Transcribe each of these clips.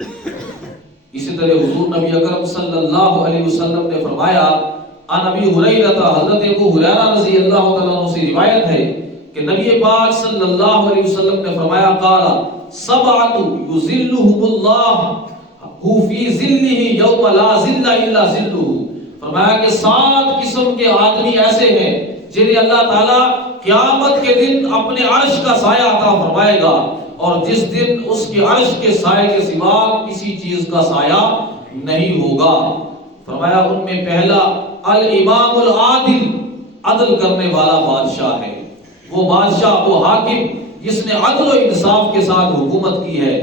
اسی طرح حضور نبی اکرم صلی اللہ علیہ وسلم نے فرمایا، ان ابی ہریرہ، حضرت ابو ہریرہ رضی اللہ تعالیٰ عنہ سے روایت ہے کہ نبی پاک صلی اللہ علیہ وسلم نے فرمایا، قال سبعۃ یظلھم اللہ فی ظلہ یوم لا ظل الا ظلہ، فرمایا کہ 7 قسم کے آدمی ایسے ہیں جنہیں اللہ تعالیٰ قیامت کے دن اپنے عرش کا سایہ عطا فرمائے گا، اور جس دن اس کے عرش کے سائے کے سوا کسی چیز کا سایہ نہیں ہوگا۔ فرمایا ان میں پہلا الامام العادل، عدل کرنے والا بادشاہ ہے، وہ بادشاہ، وہ حاکم جس نے عدل و انصاف کے ساتھ حکومت کی ہے،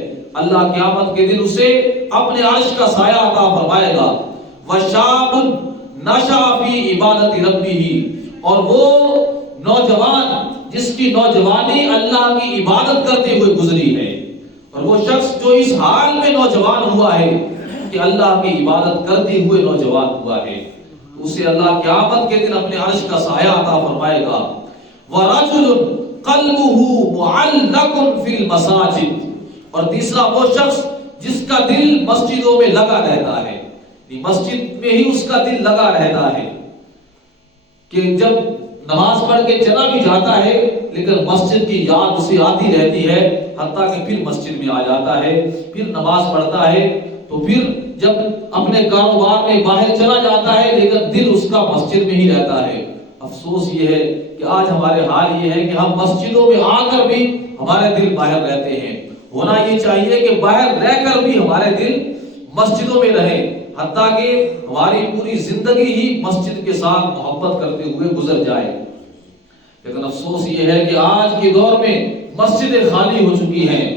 اللہ قیامت کے دن اسے اپنے عرش کا سایہ عطا فرمائے گا۔ وشاب نشأ فی عبادت ربہ، اور وہ نوجوان جس کی نوجوانی اللہ کی عبادت کرتے ہوئے گزری ہے، اور وہ شخص جو اس حال میں نوجوان ہوا ہے کہ اللہ کی عبادت کرتے ہوئے نوجوان ہوا ہے، اسے اللہ قیامت کے دن اپنے عرش کا سایہ عطا فرمائے گا۔ وَرَجُلٌ قَلْبُهُ مُعَلَّقٌ فِي الْمَسَاجِدِ، اور تیسرا وہ شخص جس کا دل مسجدوں میں لگا رہتا ہے، مسجد میں ہی اس کا دل لگا رہتا ہے، کہ جب نماز پڑھ کے چلا بھی جاتا ہے لیکن مسجد کی یاد اسے آتی رہتی ہے، حتیٰ کہ پھر مسجد میں آ جاتا ہے، پھر نماز پڑھتا ہے، تو پھر جب اپنے کاروبار میں باہر چلا جاتا ہے لیکن دل اس کا مسجد میں ہی رہتا ہے۔ افسوس یہ ہے کہ آج ہمارے حال یہ ہے کہ ہم مسجدوں میں آ کر بھی ہمارے دل باہر رہتے ہیں۔ ہونا یہ چاہیے کہ باہر رہ کر بھی ہمارے دل مسجدوں میں رہیں، حتیٰ کہ ہماری پوری زندگی ہی مسجد کے ساتھ محبت کرتے ہوئے گزر جائے۔ لیکن افسوس یہ ہے کہ آج کے دور میں مسجدیں خالی ہو چکی ہیں،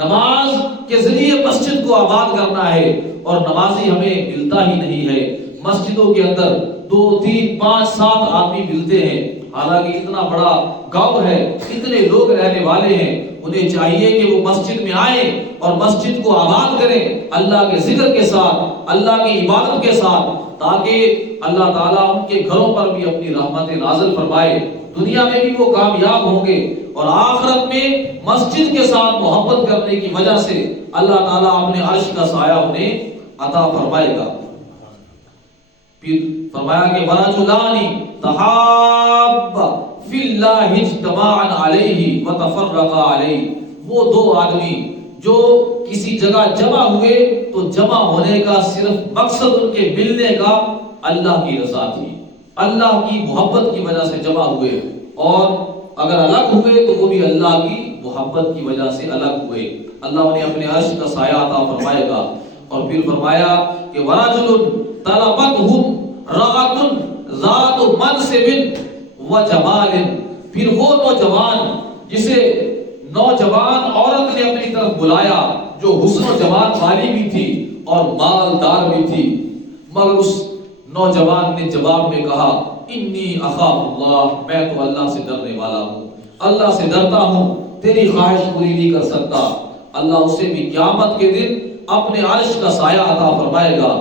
نماز کے ذریعے مسجد کو آباد کرنا ہے اور نمازی ہمیں ملتا ہی نہیں ہے۔ مسجدوں کے اندر 2 3 5 7 آدمی ملتے ہیں، حالانکہ اتنا بڑا گاؤں ہے، اتنے لوگ رہنے والے ہیں، انہیں چاہیے کہ وہ مسجد میں آئیں اور مسجد کو آباد کریں اللہ کے ذکر کے ساتھ، اللہ کی عبادت کے ساتھ، تاکہ اللہ تعالیٰ ان کے گھروں پر بھی اپنی رحمت نازل فرمائے، دنیا میں بھی وہ کامیاب ہوں گے، اور آخرت میں مسجد کے ساتھ محبت کرنے کی وجہ سے اللہ تعالیٰ اپنے عرش کا سایہ انہیں عطا فرمائے گا۔ پھر فرمایا کہ وَرَجُلَانِ تَحَابَّا فِي اللَّهِ اجْتَمَعَا عَلَيْهِ وَتَفَرَّقَا عَلَيْهِ، وہ 2 آدمی جو کسی جگہ جمع ہوئے تو جمع ہونے کا صرف مقصد ان کے ملنے کا اللہ کی رضا تھی، اللہ کی محبت کی وجہ سے جمع ہوئے، اور اگر الگ ہوئے تو وہ بھی اللہ کی محبت کی وجہ سے الگ ہوئے، اللہ انہیں اپنے عرش کا سایہ عطا فرمائے گا۔ اور پھر فرمایا کہ وَرَجُلٌ طَلَبَتْهُ رَأَةٌ ذَاتُ مَنْصِبٍ وَجَمَالٍ، پھر وہ نوجوان جسے نوجوان عورت نے اپنی طرف بلایا، جو حسن و جمال والی بھی تھی اور مالدار بھی تھی، مگر اس نوجوان نے جواب میں کہا انی اخاف اللہ، میں تو اللہ سے ڈرنے والا ہوں، اللہ سے ڈرتا ہوں، تیری خواہش پوری نہیں کر سکتا۔ اللہ اسے بھی قیامت کے دن اپنے عرش کا سایہ عطا فرمائے گا۔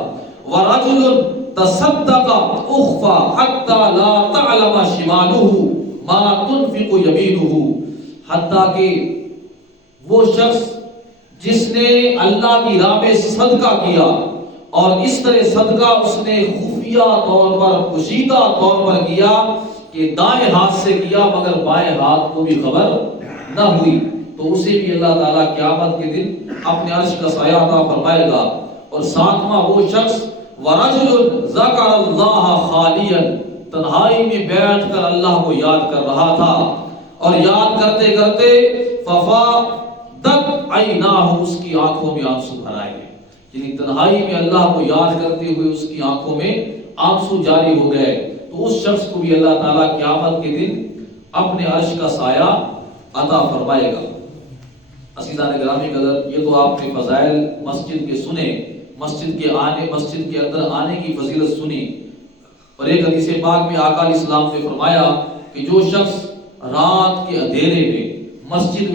وَرَجُلٌ تَصَدَّقَ أُخْفَى حَتَّى لَا تَعْلَمَ شِمَالُهُ مَا تُنْفِقُ يَمِينُهُ، حتیٰ کہ وہ شخص جس نے اللہ کی راہ میں صدقہ کیا، اور اس طرح صدقہ اس نے خفیہ طور پر، پوشیدہ طور پر کیا کہ دائیں ہاتھ سے کیا مگر بائیں ہاتھ کو بھی خبر نہ ہوئی، تو اسے بھی اللہ تعالیٰ قیامت کے دن اپنے عرش کا سایہ عطا فرمائے گا۔ اور 7واں وہ شخص وَرَجُلٌ ذَكَرَ اللَّهَ خَالِيًا، تنہائی میں بیٹھ کر اللہ کو یاد کر رہا تھا، اور یاد کرتے کرتے فَفَاضَتْ عَيْنَاهُ، اس کی آنکھوں میں آنسو بھر آئے، یعنی تنہائی میں اللہ کو یاد کرتے ہوئے اس کی آنکھوں میں آنسو جاری ہو گئے، تو اس شخص کو بھی اللہ تعالیٰ قیامت کے دن اپنے عرش کا سایہ عطا فرمائے گا۔ عزیزان گرامی قدر، یہ تو آپ نے فضائل مسجد کے سنے، مسجد کے اندر آنے کی فضیلت سنی، اور ایک حدیث پاک میں آقا علیہ السلام نے فرمایا کہ جو شخص رات کے اندھیرے میں مسجد